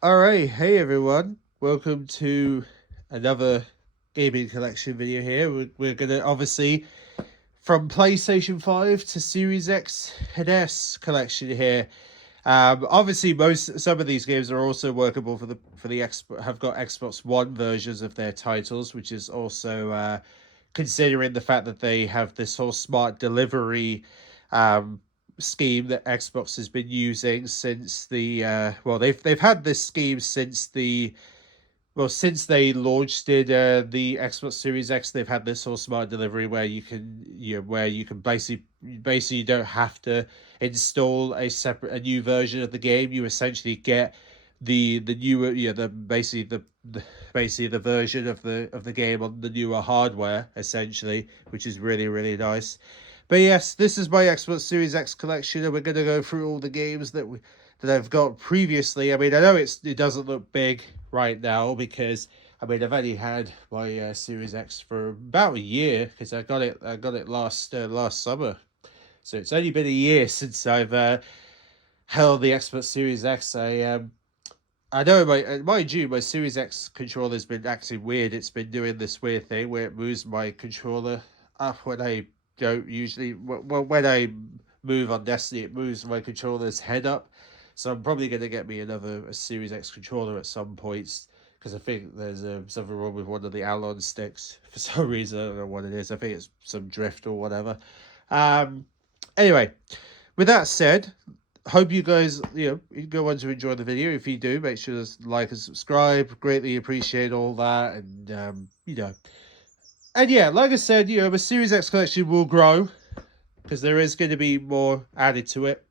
Alright, hey everyone. Welcome to another gaming collection video here. We're gonna obviously from PlayStation 5 to Series X and S collection here. Obviously some of these games are also workable for the have got Xbox One versions of their titles, which is also considering the fact that they have this whole smart delivery um, scheme that Xbox has been using since they've had this scheme since since they launched it, the Xbox Series X. They've had this whole smart delivery where you can basically you don't have to install a new version of the game. You essentially get the newer basically the version of the game on the newer hardware, essentially, which is really nice. But yes, this is my Xbox Series X collection, and we're gonna go through all the games that I've got previously. I mean, I know it doesn't look big right now because I mean I've only had my Series X for about a year because I got it last summer, so it's only been a year since I've held the Xbox Series X. I know mind you, my Series X controller's been acting weird. It's been doing this weird thing where it moves my controller up when I don't usually. Well, when I move on Destiny, it moves my controller's head up. So I'm probably going to get me a Series X controller at some points because I think there's something wrong with one of the Alon sticks for some reason. I don't know what it is. I think it's some drift or whatever. Um. Anyway, with that said, hope you guys you go on to enjoy the video. If you do, make sure to like and subscribe. Greatly appreciate all that. And and yeah, like I said, the Series X collection will grow because there is going to be more added to it.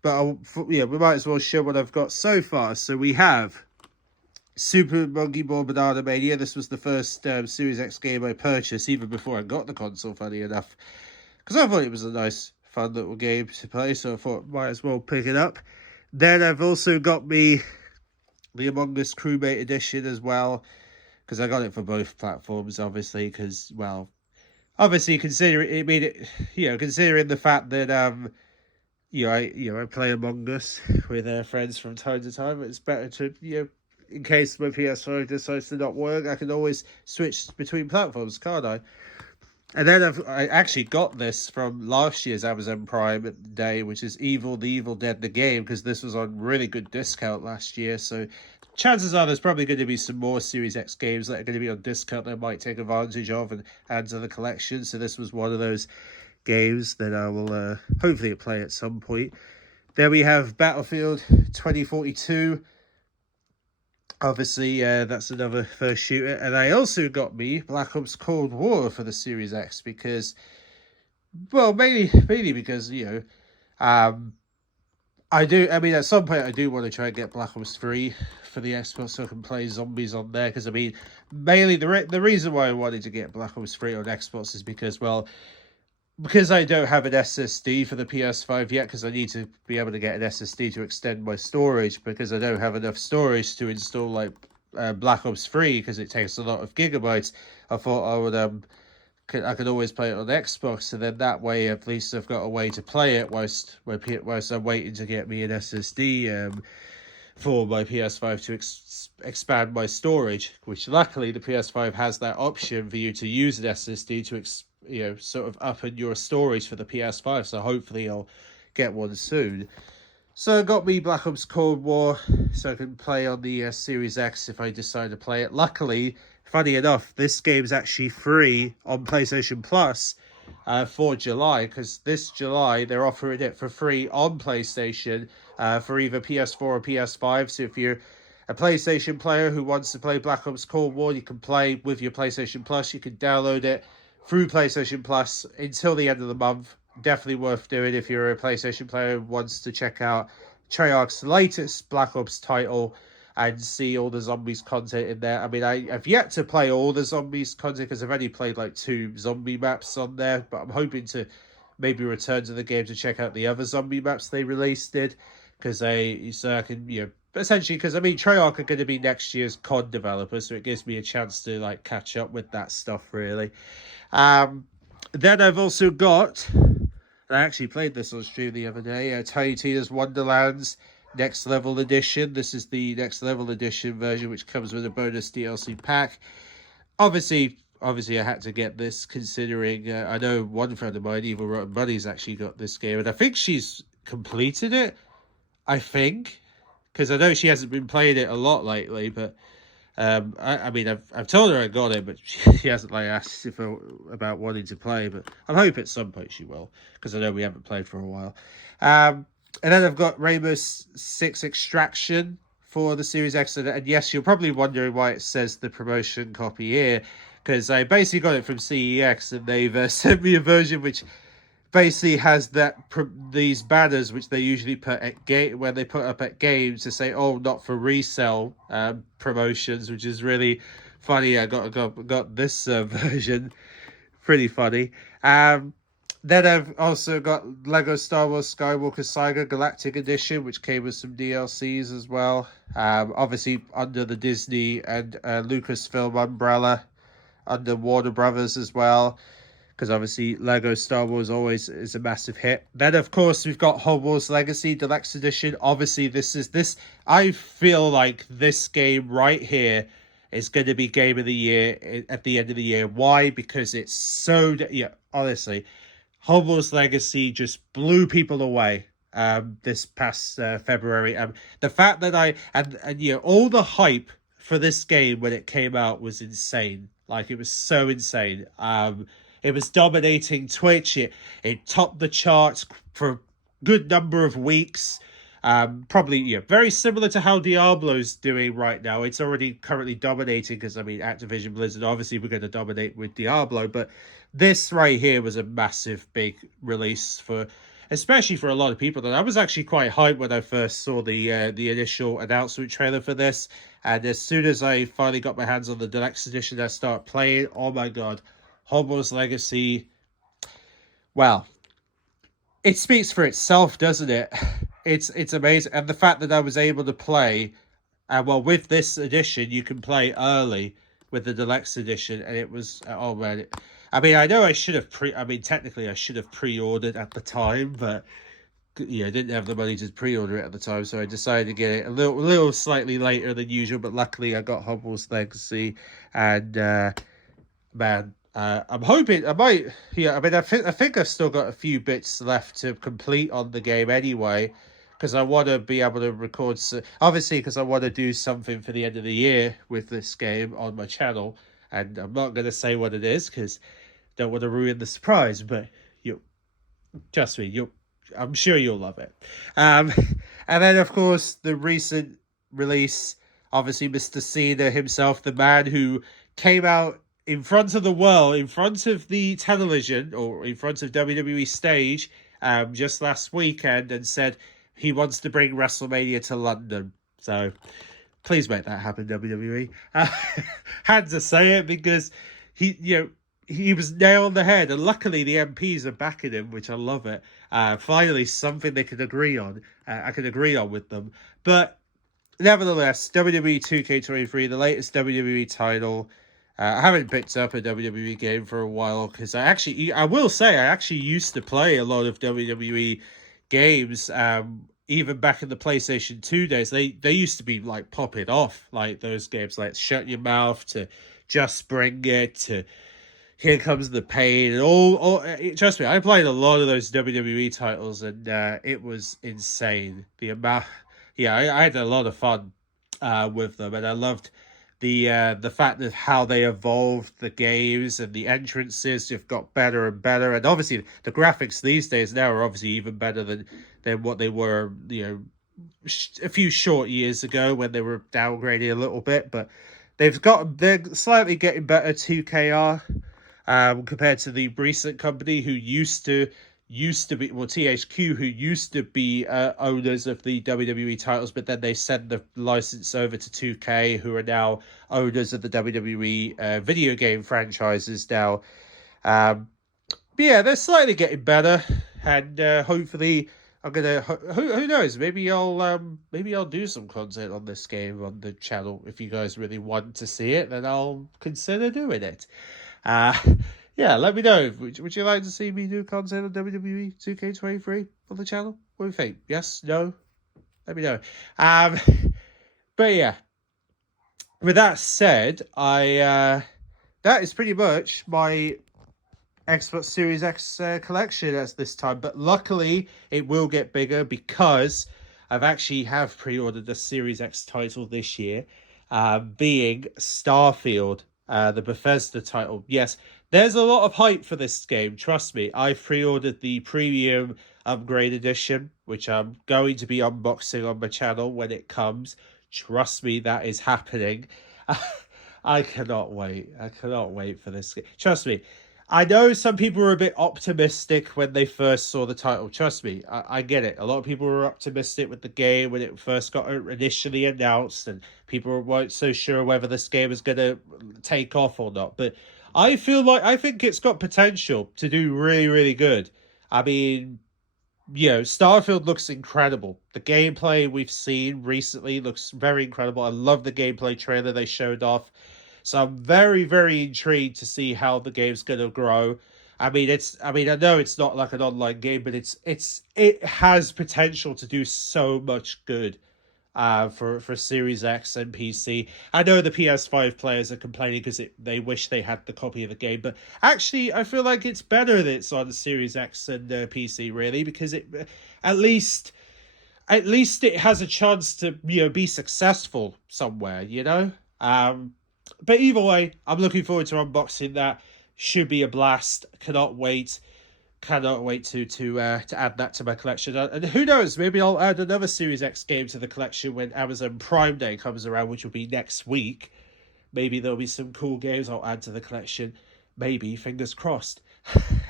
But we might as well show what I've got so far. So we have Super Monkey Ball Banana Mania. This was the first Series X game I purchased, even before I got the console, funny enough, because I thought it was a nice, fun little game to play, so I thought might as well pick it up. Then I've also got me the Among Us Crewmate Edition as well, because I got it for both platforms, obviously, because, well, obviously considering, I mean, considering the fact that, I play Among Us with friends from time to time, it's better to, in case my PS5 decides to not work, I can always switch between platforms, can't I? And then I actually got this from last year's Amazon Prime Day, which is The Evil Dead, the game, because this was on really good discount last year. So chances are there's probably going to be some more Series X games that are going to be on discount that I might take advantage of and add to the collection. So this was one of those games that I will hopefully play at some point. Then we have Battlefield 2042. Obviously, that's another first shooter. And I also got me Black Ops Cold War for the Series X because, well, mainly because, I do, I mean, at some point I do want to try and get Black Ops 3 for the Xbox so I can play zombies on there. Because, I mean, mainly the reason why I wanted to get Black Ops 3 on Xbox is because, well, because I don't have an SSD for the PS5 yet, because I need to be able to get an SSD to extend my storage, because I don't have enough storage to install like Black Ops 3 because it takes a lot of gigabytes. I thought I could always play it on Xbox, and then that way at least I've got a way to play it whilst I'm waiting to get me an SSD for my PS5 to expand my storage. Which luckily the PS5 has that option for you to use an SSD to sort of up in your storage for the PS5. So hopefully I'll get one soon. So I got me Black Ops Cold War so I can play on the Series X if I decide to play it. Luckily, funny enough, this game's actually free on PlayStation Plus for July, because this July they're offering it for free on PlayStation for either PS4 or PS5. So if you're a PlayStation player who wants to play Black Ops Cold War, you can play with your PlayStation Plus. You can download it through PlayStation Plus until the end of the month. Definitely worth doing if you're a PlayStation player who wants to check out Treyarch's latest Black Ops title and see all the zombies content in there. I mean, I have yet to play all the zombies content because I've only played like 2 zombie maps on there, but I'm hoping to maybe return to the game to check out the other zombie maps they released because I can essentially, because I mean Treyarch are going to be next year's COD developer, so it gives me a chance to like catch up with that stuff really. Um, then I've also got, I actually played this on stream the other day, Tiny Tina's Wonderlands. Next Level Edition. This is the Next Level Edition version, which comes with a bonus DLC pack. Obviously, I had to get this considering I know one friend of mine, Evil Rotten Bunny's actually got this game, and I think she's completed it. I think, because I know she hasn't been playing it a lot lately, but I mean, I've told her I got it, but she hasn't like asked if about wanting to play. But I'm hoping at some point she will, because I know we haven't played for a while. And then I've got Rainbow Six Extraction for the Series X, and yes, you're probably wondering why it says the promotion copy here, because I basically got it from CEX, and they've sent me a version which basically has these banners which they usually put at when they put up at games to say, "Oh, not for resale promotions," which is really funny. I got this version, pretty funny. Then I've also got Lego Star Wars Skywalker Saga Galactic Edition, which came with some DLCs as well. Obviously under the Disney and Lucasfilm umbrella, under Warner Brothers as well, because obviously Lego Star Wars always is a massive hit. Then of course we've got Hubbles Legacy Deluxe Edition. Obviously this I feel like this game right here is going to be Game of the Year at the end of the year. Why? Because it's so honestly, Hubbles Legacy just blew people away this past February. The fact that and all the hype for this game when it came out was insane. Like, it was so insane. It was dominating Twitch. It topped the charts for a good number of weeks. Probably very similar to how Diablo's doing right now. It's already currently dominating because, I mean, Activision Blizzard, obviously we're going to dominate with Diablo, but this right here was a massive big release especially for a lot of people. And I was actually quite hyped when I first saw the initial announcement trailer for this. And as soon as I finally got my hands on the deluxe edition, I started playing. Oh my god, Hogwarts Legacy. Well, it speaks for itself, doesn't it? It's amazing, and the fact that I was able to play, with this edition, you can play early with the deluxe edition, and it was oh man. I mean, I know I should have technically I should have pre-ordered at the time, but I didn't have the money to pre-order it at the time, so I decided to get it a little slightly later than usual. But luckily, I got Hogwarts Legacy, and man, I'm hoping I might. Yeah, I mean, I think I've still got a few bits left to complete on the game anyway, because I want to be able to record. Obviously, because I want to do something for the end of the year with this game on my channel, and I'm not going to say what it is because don't want to ruin the surprise. But trust me, I'm sure you'll love it. And then of course the recent release, obviously Mr. Cena himself, the man who came out in front of the world, in front of the television, or in front of WWE stage, just last weekend, and said he wants to bring WrestleMania to London. So please make that happen, WWE. Had to say it because he was nailed on the head, and luckily the MPs are backing him, which I love it. Finally, something they can agree on. I can agree on with them. But nevertheless, WWE 2K23, the latest WWE title. I haven't picked up a WWE game for a while because I will say, I actually used to play a lot of WWE games. Even back in the PlayStation 2 days, they used to be like popping off, like those games like Shut Your Mouth, to Just Bring It, to Here Comes the Pain, and all trust me, I played a lot of those WWE titles, and it was insane. The amount, I had a lot of fun with them, and I loved the fact that how they evolved the games, and the entrances have got better and better, and obviously the graphics these days now are obviously even better than what they were a few short years ago when they were downgraded a little bit. But they're slightly getting better 2KR compared to the recent company who used to be, well, THQ, who used to be owners of the WWE titles, but then they sent the license over to 2K, who are now owners of the WWE video game franchises now. But yeah, they're slightly getting better, and hopefully I'm gonna. Who knows? Maybe I'll do some content on this game on the channel. If you guys really want to see it, then I'll consider doing it. Yeah, let me know. Would you like to see me do content on WWE 2K23 on the channel? What do you think? Yes? No? Let me know. Um, but yeah, with that said, that is pretty much my Xbox Series X collection at this time. But luckily, it will get bigger because I've actually have pre-ordered a Series X title this year, being Starfield, the Bethesda title. Yes, there's a lot of hype for this game. Trust me, I pre-ordered the premium upgrade edition, which I'm going to be unboxing on my channel when it comes. Trust me, that is happening. I cannot wait. I cannot wait for this game. Trust me. I know some people were a bit optimistic when they first saw the title. Trust me, I get it. A lot of people were optimistic with the game when it first got initially announced, and people weren't so sure whether this game was going to take off or not. But I think it's got potential to do really, really good. I mean, Starfield looks incredible. The gameplay we've seen recently looks very incredible. I love the gameplay trailer they showed off. So I'm very, very intrigued to see how the game's gonna grow. I know it's not like an online game, but it has potential to do so much good for Series X and PC. I know the PS5 players are complaining because they wish they had the copy of the game, but actually I feel like it's better that it's on the Series X and PC, really, because it at least at least it has a chance to be successful somewhere. But either way, I'm looking forward to unboxing that. Should be a blast. Cannot wait. Cannot wait to add that to my collection. And who knows, maybe I'll add another Series X game to the collection when Amazon Prime Day comes around, which will be next week. Maybe there'll be some cool games I'll add to the collection. Maybe, fingers crossed.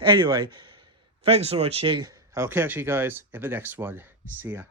Anyway, thanks for watching. I'll catch you guys in the next one. See ya.